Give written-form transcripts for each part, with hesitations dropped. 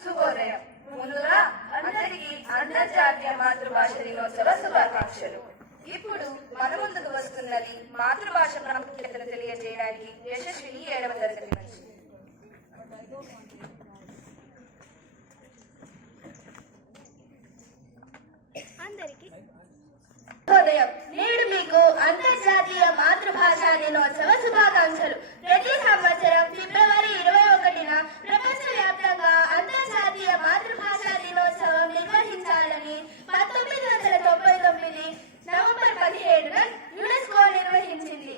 శుభోదయం. ముందుగా అందరికీ అంతర్జాతీయ మాతృభాష దినోత్సవ శుభాకాంక్షలు. ఇప్పుడు మన ముందుకు వస్తున్నది మాతృభాష ప్రాముఖ్యతను తెలియజేయడానికి యశస్విని 7వ తరగతి నుంచి. శుభోదయం. నేడు మీకు అంతర్జాతీయ మాతృభాషా దినోత్సవ శుభాకాంక్షలు. ప్రతి సంవత్సరం ఫిబ్రవరి 21న ప్రపంచవ్యాప్తంగా అంతర్జాతీయ మాతృభాషా దినోత్సవం నిర్వహించాలని 1999 నవంబర్ 17న యునెస్కో నిర్వహించింది.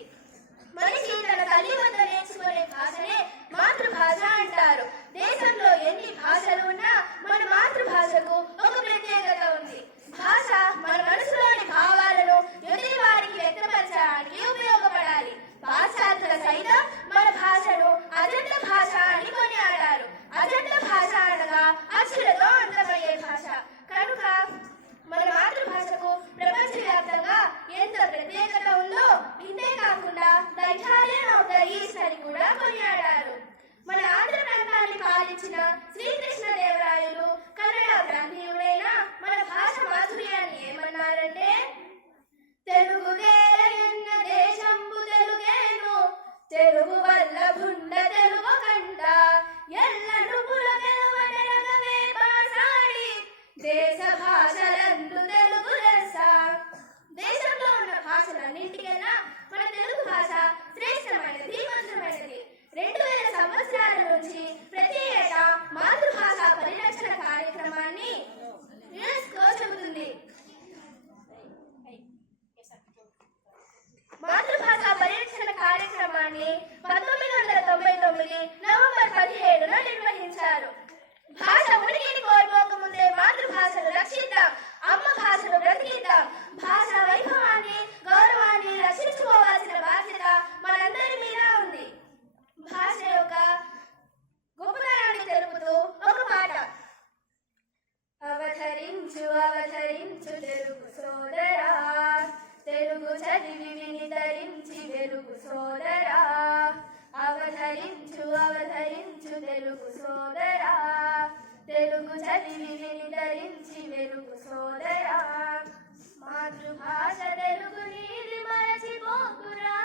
మనిషి తన తల్లి వద్ద నేర్చుకునే భాషనే మాతృభాష అంటారు. దేశంలో ఎన్ని భాషలు ఉన్నా మన మాతృభాషకు ఒక ప్రత్యేకత ఉంది. భాష మన మనసులోని భావాలను ఎదుటి వారికి వ్యక్తపరచడానికి ఉపయోగపడాలి. పాశ్చాత్యుల సైతం మన భాషను అజంత భాష అని కొనియాడారు. అజంత భాష అనగా అక్షరతో అంతమయ్యే భాష. కనుక మన మాతృభాషకు ప్రపంచవ్యాప్తంగా ఎంత ప్రత్యేకత ఉందో ఇంతే కాకుండా the Italian of the east అని కూడా కొనియాడారు. మన ఆంధ్ర ప్రాంతాన్ని పాలించిన శ్రీకృష్ణదేవరాయలు కన్నడ ప్రాంతీయుడైన మన భాష మాధుర్యాన్ని ఏమన్నారంటే, తెలుగు ఎన్న దేశంబు తెలుగేను, తెలుగు వల్ల భుండ తెలుగు కంట, ఎల్ల నృపుల తెలువనరగవే భాషాడి, దేశ భాషలందు తెలుగు లెస్స. దేశంలో ఉన్న భాషలన్నింటికన్నా మన తెలుగు భాష శ్రేష్టమైనది, మధురమైనది. 2000 సంవత్సరాల నుంచి ప్రతి ఏటా మాతృభాష పరిరక్షణ కార్యక్రమాన్ని యునెస్కో చెబుతుంది. మాతృభాష పరిరక్షణ కార్యక్రమాన్ని 1999 నవంబర్ 17న నిర్వహించారు. భాష ఉనికిని కోల్పోకముందే మాతృభాషను రక్షిద్దాం, అమ్మ భాషను బ్రతికిద్దాం. భాష వైభవాన్ని, గౌరవాన్ని రక్షించుకోవాల్సిన బాధ్యత మనందరి మీద ఉంది. భాష యొక్క గొప్పతనాన్ని తెలుపుతూ ఒక పాట. అవతరించు అవతరించు తెలుగు సోదరా, తెలుగు చదివి వినితరించి వెలుగు సోదరా, అవతరించు అవతరించు తెలుగు సోదరా, తెలుగు చదివి వినితరించి వెలుగు సోదరా. మాతృభాష తెలుగు నీది మరచిపోకురా,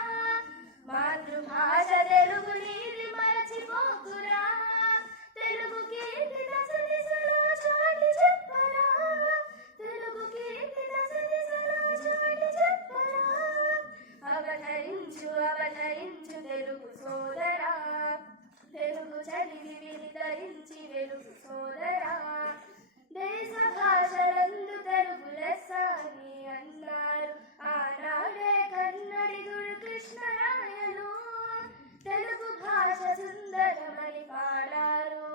మాతృభాష తెలుగు నీది మరచిపోకురా, తెలుగు కీర్తి దశ దిశలో చాటి చెప్పరా, తెలుగు కీర్తి దశ దిశలో చాటి చెప్పరా. అవతరించు అవతరించు తెలుగు సోదరా, తెలుగు చదివి వినితరించి వెలుగు సోదరా. దేశ భాషలందు తెలుగు లెస్స అని అన్నారు ఆనాడే కన్నడిగుడు కృష్ణరాయలు. తెలుగు భాష సుందరమని పాడారు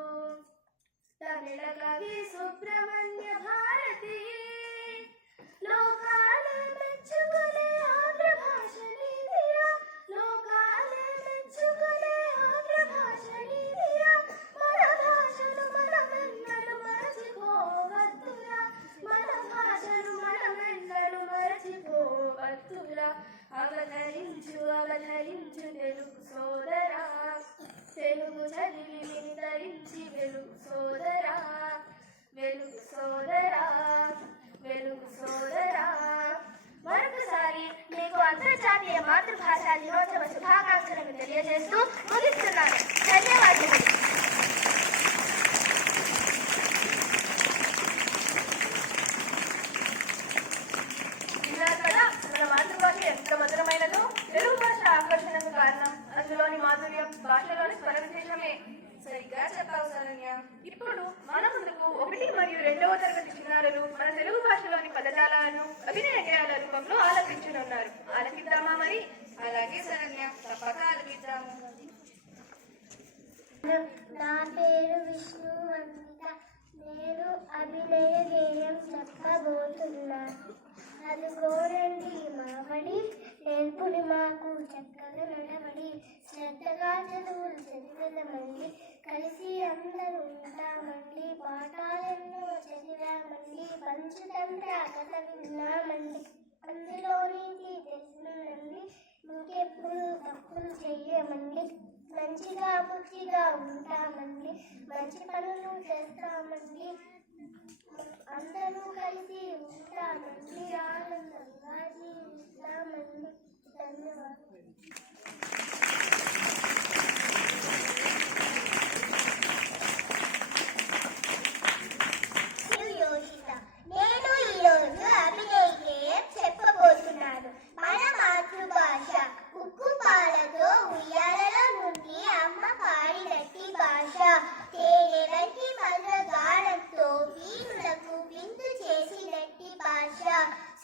తమిళ కవి సుబ్రహ్మణ్య భారతి. లోకాలే మెచ్చుకునే ఆంధ్ర భాష నీదిరా, లోకాలే మెచ్చుకునే ఆంధ్ర భాష నీదిరా. మన భాషను మనమెన్నడు మరచిపోవద్దురా, మన భాషను మనమెన్నడు మరచిపోవద్దురా. అవతరించు అవతరించు తెలుగు సోదరా, తెలుగు చదివి వినితరించి వెలుగు సోదరా, వెలుగు సోదరా, వెలుగు సోదరా. మరొకసారి మీకు అంతర్జాతీయ మాతృభాషా దినోత్సవ శుభాకాంక్షలను తెలియజేస్తూ ముగిస్తున్నాను. ధన్యవాదాలు. మన మాతృభాష ఎంత మధురమైనదో, తెలుగు భాష ఆకర్షణకు కారణం అందులోని మాధుర్యం, భాషలోని స్వర విశేషమే. సరిగ్గా చెప్పావు శరణ్య. ఇప్పుడు మన ముందుకు 1 మరియు 2వ తరగతి చిన్నారులు మన తెలుగు భాషలోని పదజాలాలను అభినయ గేయాల రూపంలో ఆలపించనున్నారు. ఆలపిద్దామా మరి? అలాగే శరణ్య, తప్పక ఆలపిద్దాము. నా పేరు విష్ణు వందిత. నేను అభినయ గేయం చెప్పబోతున్నా. అది కోరండి మాబడి, నేర్పుని మాకు చక్కగా నడబడి, శ్రద్ధగా చదువులు చదివేదమండి, కలిసి అందరూ ఉంటామండి, పాఠాలెన్నో చదివామండి, పంచతంత్ర కథ విన్నామండి, అందులో నీతి తెలిసిందండి, ఇంకెప్పుడు తప్పులు చెయ్యమండి, మంచిగా ముచ్చిగా ఉంటామండి, మంచి పనులు చేస్తామండి, అందరూ కలిసి ఉంటామండి, ఆనందంగా జీవిస్తామండి. ధన్యవాదాలు. నేను ఈరోజు అభినయ గేయం చెప్పబోతున్నాను. మన మాతృభాష ఉక్కు పాలతో ఉయ్యాలలో నుండి అమ్మ పాడినట్టి భాష, తేనెలంటి మధురగానంతో వీరులకు విందు చేసినట్టి భాష,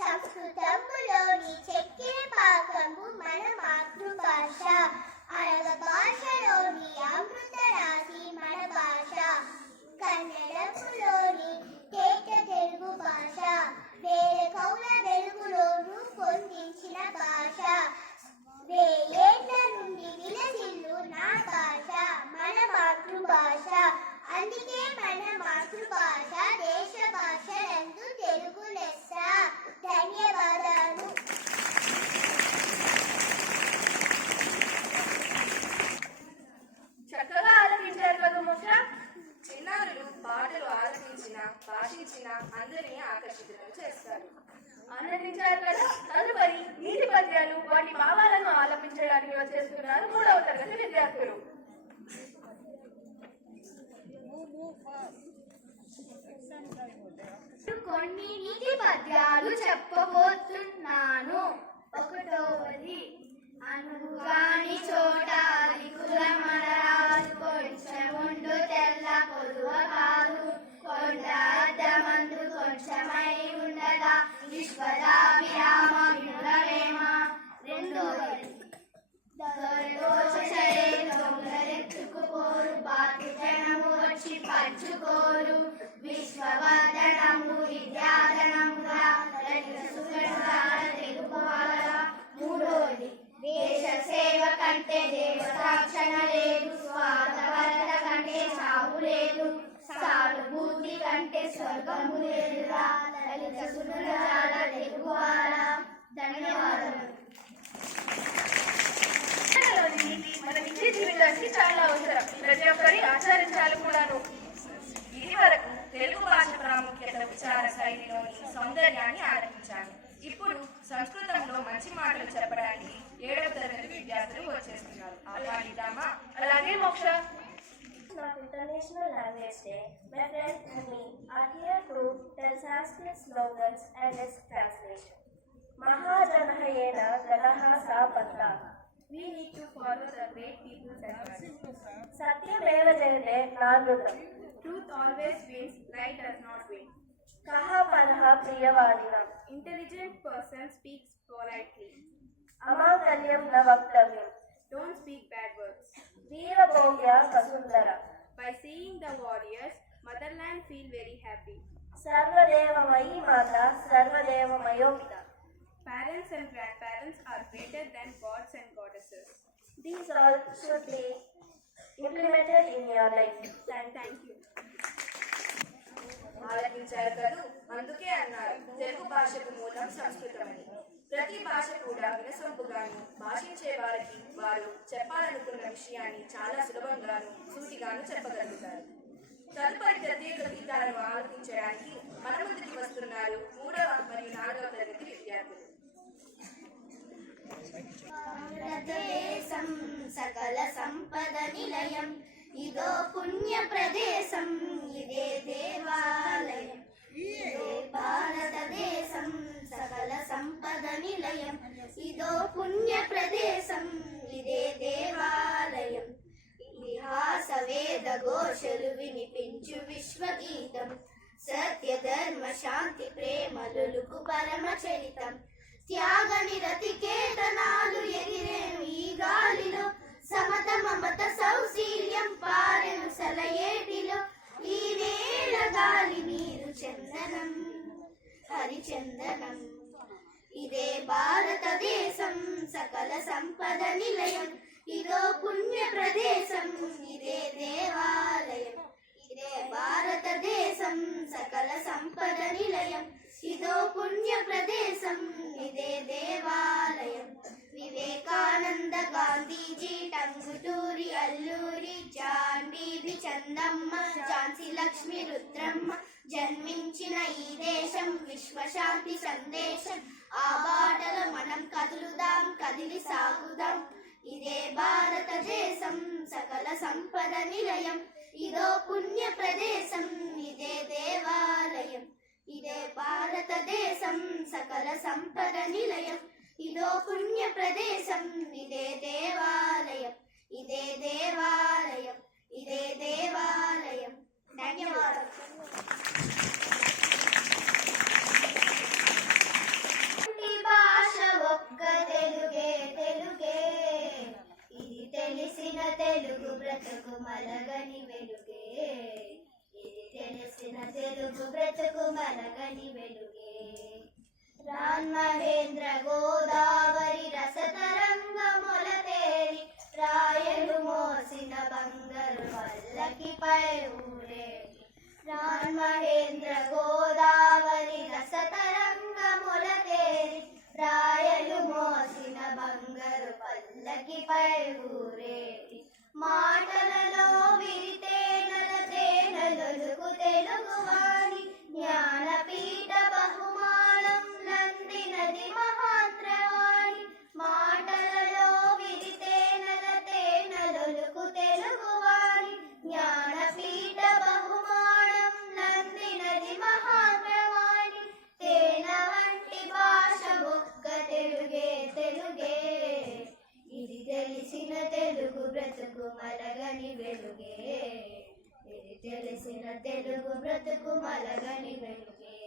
సంస్కృతములోని చక్కెర పాకము మన మాతృభాష, అరగ భాషలోని అమృత రాశి మన భాష, కన్నడములోని తేట తెలుగు భాష, వేరే కౌల వెలుగులోను పొందించిన భాష, వేయేళ్ల నుండి విలసిల్లు నా భాష మన మాతృభాష. అందుకే మన మాతృభాష దేశ భాష నందు తెలుగు లెస్స. ధన్యవాదాలు. చక్కగా ఆలపించారు కదా మోక్ష. చిన్నారులు పాటలు ఆలపించిన భాషించిన అందరినీ ఆకర్షితులను చేస్తారు. ఆనందించారు కదా. తదుపరి నీతి పద్యాలు వాటి భావాలను ఆలపించడానికి వచ్చేస్తున్నారు 3వ తరగతి విద్యార్థులు. కొన్ని నీతి పద్యాలు చెప్పబోతున్నాను. 1వది, అనుగాని చోట అధికుల మనరాజు కొంచెముండు తెల్ల కొలువ కాదు, కొండ అద్దమందు కొంచెమై ఉండగా విశ్వదాభిరామ వినురవేమ. 2వది, దొంగరెత్తుకుపోరు బాటు జనము వచ్చి పంచుకోరు, విశ్వవందనము విద్యాధనముగా తెలుపుకోవాలా. 3వది, దేశ సేవ కంటే దేవతాక్షణ లేదు, స్వార్థపరత కంటే సాగు లేదు, సానుభూతి కంటే స్వర్గము లేదురా, లలిత సునుల తెలుపుకోవాలా. ధన్యవాదాలు. మన నిత్య జీవితానికి చాలా అవసరం. ప్రతి ఒక్కరి ఆచరించాలి కూడాను. ఇది వరకు తెలుగు భాష ప్రాముఖ్యత విచార శైలిలోని సౌందర్యాన్ని ఆరంభించాను. ఇప్పుడు సంస్కృతంలో మంచి మాటలు చెప్పడానికి 7వ తరగతి విద్యార్థులు వచ్చేస్తున్నారు. ఆహ్వానిద్దామా? అలాగే మోక్ష. Of International Language Day, my friends and me are here to tell Sanskrit slogans and its translation. Mahajanahayena Ganaha Sapanta. We need to follow the great people's advice. Satyameva Jayate Nagrutam. Truth always wins, lie does not win. Kaha Panaha Priyavadinam. Intelligent person speaks politely. Amangalyam Navaktavyam. Don't speak bad words. Veerabhogya Kasundara. By seeing the warriors, motherland feel very happy. Sarvadevamayi Mata Sarvadevamayo Pita. Parents and grandparents are greater than gods and goddesses. These all should be implemented in your life. Thank you. ఆలపించారు కదూ. అందుకే అన్నారు తెలుగు భాషకు మూలం సంస్కృతమని. ప్రతి భాష కూడా వినసొంపుగాను, భాషించే వారికి వారు చెప్పాలనుకున్న విషయాన్ని చాలా సులభంగాను సూటిగాను చెప్పగలుగుతారు. తదుపరి ప్రత్యేక గీతాలను ఆలపించడానికి మన ముందుకి వస్తున్నారు 3వ మరియు 4వ తరగతి విద్యార్థులు. భారతదేశం సకల సంపద నిలయం, ఇదో పుణ్య ప్రదేశం, ఇదే దేవాలయం. ఇదే భారతదేశం సకల సంపద నిలయం, ఇదో పుణ్య ప్రదేశం, ఇదే దేవాలయం. ఇతిహాస వేద ఘోషలు వినిపించు విశ్వగీతం, సత్య ధర్మ శాంతి ప్రేమలుకు పరమ చరితం. త్యాగ నిరతి కేతనాలు ఎగిరేను ఈ గాలిలో, సమత మమత సౌశీల్యం పారెను సలయేటిలో. ఈ నేల గాలి నీరు చందనం హరిచందనం. ఇదే భారతదేశం సకల సంపద నిలయం, ఇదో పుణ్య ప్రదేశం, ఇదే దేవాలయం. ఇదే భారతదేశం సకల సంపద నిలయం, ఇదో పుణ్య ప్రదేశం, ఇదే దేవాలయం. వివేకానంద గాంధీజీ, టంగుటూరి, అల్లూరి, జాన్ బీబీ, చందమ్మ, ఝాన్సీ లక్ష్మి, రుద్రమ్మ జన్మించిన ఈ దేశం విశ్వశాంతి సందేశం. ఆ బాటలో మనం కదులుదాం, కదిలి సాగుదాం. ఇదే భారతదేశం సకల సంపద నిలయం, ఇదో పుణ్య ప్రదేశం, ఇదే దేవాలయం. ఇదే భారతదేశం సకల సంపద నిలయం, ఇదో పుణ్య ప్రదేశం, ఇదే దేవాలయం. ఇదే దేవాలయం, ఇదే దేవాలయం. ధన్యవాదాలు. భాష ఒక్క తెలుగే, తెలుగే. ఇది తెలిసిన తెలుగు బ్రతుకు మలగని వెలుగే. ఇది తెలిసిన తెలుగు బ్రతుకు మలగని వెలుగే. రాన్ మహేంద్ర గోదావరి రసతరంగముల తేరి, రాయలు మోసిన బంగారు పల్లకిపై ఊరేగి. రాన్ మహేంద్ర గోదావరి రసతరంగముల తేరి, రాయలు మోసిన బంగారు పల్లకిపై ఊరేగి. మాటలలో విరితేనల తేనెలొలుకు తెలుగువాణి, జ్ఞానపీఠ బహుమానం నందినది మహాంత్రవాణి. మాటలలో విరితేనల తేనెలొలుకు తెలుగువాణి, జ్ఞానపీఠ బహుమానం నందినది మహాంత్రవాణి. తేన వంటి భాష ఒక్క తెలుగే, తెలుగే. ఇది తెలిసిన తెలుగు బ్రతుకు మలగని వెలుగే. ఇది తెలిసిన తెలుగు బ్రతుకు మలగని వెలుగే.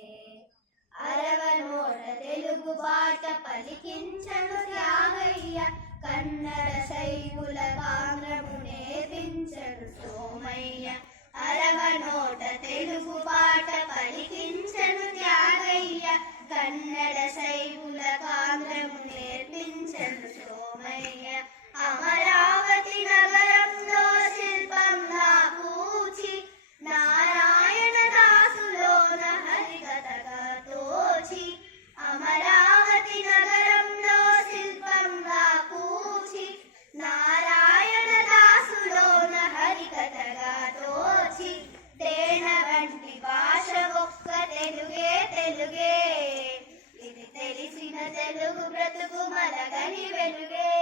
అరవ నోట తెలుగు బాట పలికించను త్యాగయ్య, కన్నడ శైవుల కాంగ్రము నేర్పించడు సోమయ్య. అరవ నోట తెలుగు బాట పలికించను త్యాగయ్య, కన్నడ శైవుల కాంగ్రము నేర్పించడు సోమయ్య. అమరావతి నగరంలో శిల్పం పూచి, నారాయణ దాసులోన హరికథగా తోచి. అమరావతి నగరంలో శిల్పం పూచి, నారాయణ దాసులోన హరికథగా తోచి. తేన వంటి భాష ఒక్క తెలుగే, తెలుగే. ఇది తెలిసిన తెలుగు బ్రతుకు మలగని వెలుగే.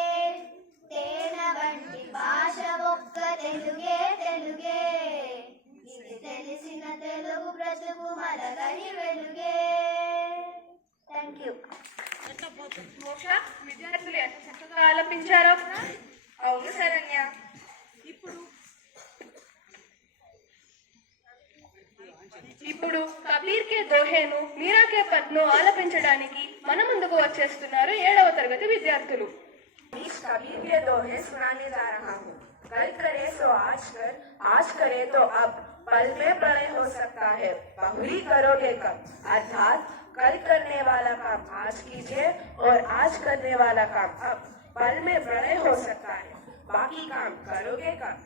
తేన వంటి భాష ఒక్క తెలుగే, తెలుగే. ఇది తెలిసిన తెలుగు బ్రతుకు మలగని వెలుగే. Thank you. మోక్ష, విద్యార్థులు ఎంత చక్కగా ఆలపించారో. అవును శరణ్య. ఇప్పుడు కబీర్ కే దోహేను, మీరా కే పద్ను ఆలపించడానికి మన ముందుకు వచ్చేస్తున్నారు 7వ తరగతి విద్యార్థులు. कबीर के दोहे सुनाने जा रहा हूँ। कल करे सो आज करे तो अब, पल में प्रलय हो सकता है, बहुरी करोगे कब। अर्थात कल करने वाला काम आज कीजिए और आज करने वाला काम अब, पल में प्रलय हो सकता है, बाकी काम करोगे कब।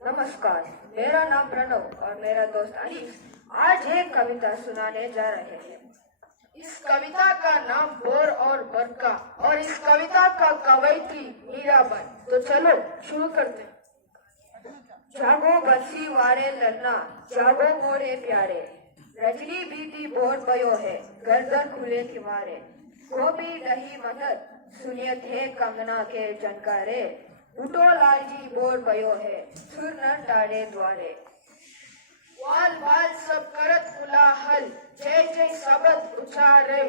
नमस्कार, मेरा नाम प्रणव और मेरा दोस्त अनीश आज एक कविता सुनाने जा रहे हैं। इस कविता का नाम बोर और बरका और इस कविता का कवयित्री मीराबाई। तो चलो शुरू करते हैं। जागो बंसी वारे लन्ना, जागो मोरे प्यारे, रजनी बीती बोर भयो है, गर्दन खुले किवारे। गोभी दही मदद सुनिए थे कंगना के जनकारे, उठो लालजी बोर भयो है, सुर न टाड़े द्वारे। वाल वाल सब करत उलाहल, जय जय शब्द उचारे,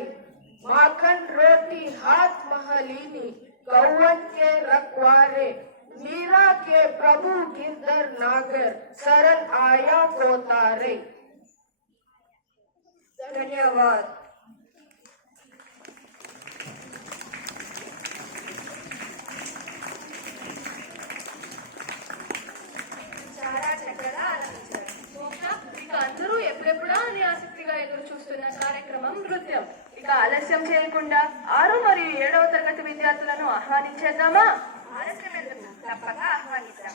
माखन रोटी हाथ महलीनी, कौवन के रखवारे। मीरा के प्रभु गिरधर नागर, शरण आया को तारे। धन्यवाद। ఇక అందరూ ఎప్పుడెప్పుడా అని ఆసక్తిగా ఎదురు చూస్తున్న కార్యక్రమం నృత్యం. ఇక ఆలస్యం చేయకుండా 6 మరియు 7వ తరగతి విద్యార్థులను ఆహ్వానించేద్దామా? ఆలస్యం ఎందుకు, తప్పక ఆహ్వానిద్దాం.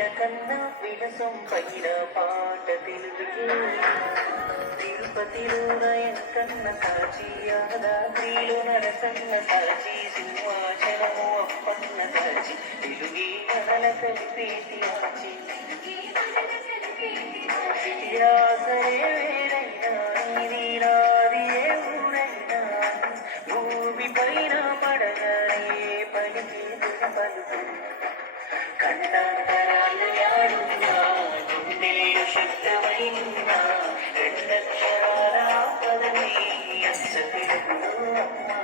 కోయిల కన్నా విలసం పైన పాట తెలుగుకే తిరుపతిలో నయకన్న సాచి యాదాద్రిలో నరసన్న సాచి సింహాచలము అప్పన్న సాచి తెలుగే మనల కలిపేటి ఆచి ఇతిహాసరే వేరైనా ఇది నాది ఏ ఊరైనా భూమి పైన పడగానే పలికి పలుకు కన్నాంతరాలు యాడున్నా గుండెలు శుద్ధమైనా రెండక్షరాల పదమే అచ్చ తెలుగులో అమ్మా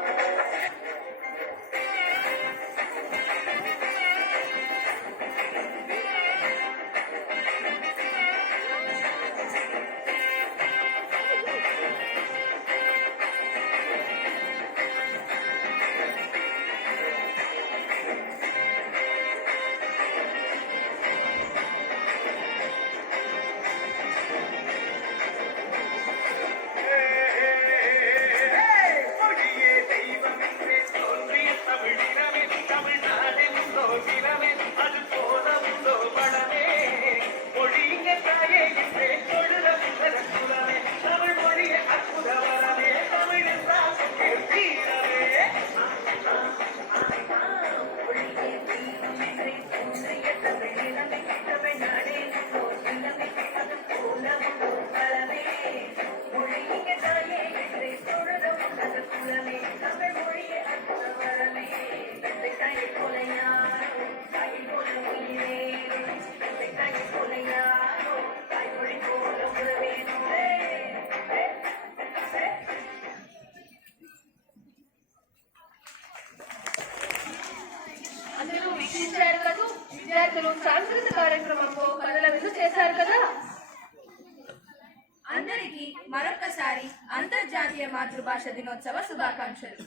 అందరూ వీక్షించారు కదా, విద్యార్థులు సాంస్కృతిక కార్యక్రమంలో కథల విందు చేశారు కదా. అందరికీ మరొకసారి అంతర్జాతీయ మాతృభాష దినోత్సవ శుభాకాంక్షలు.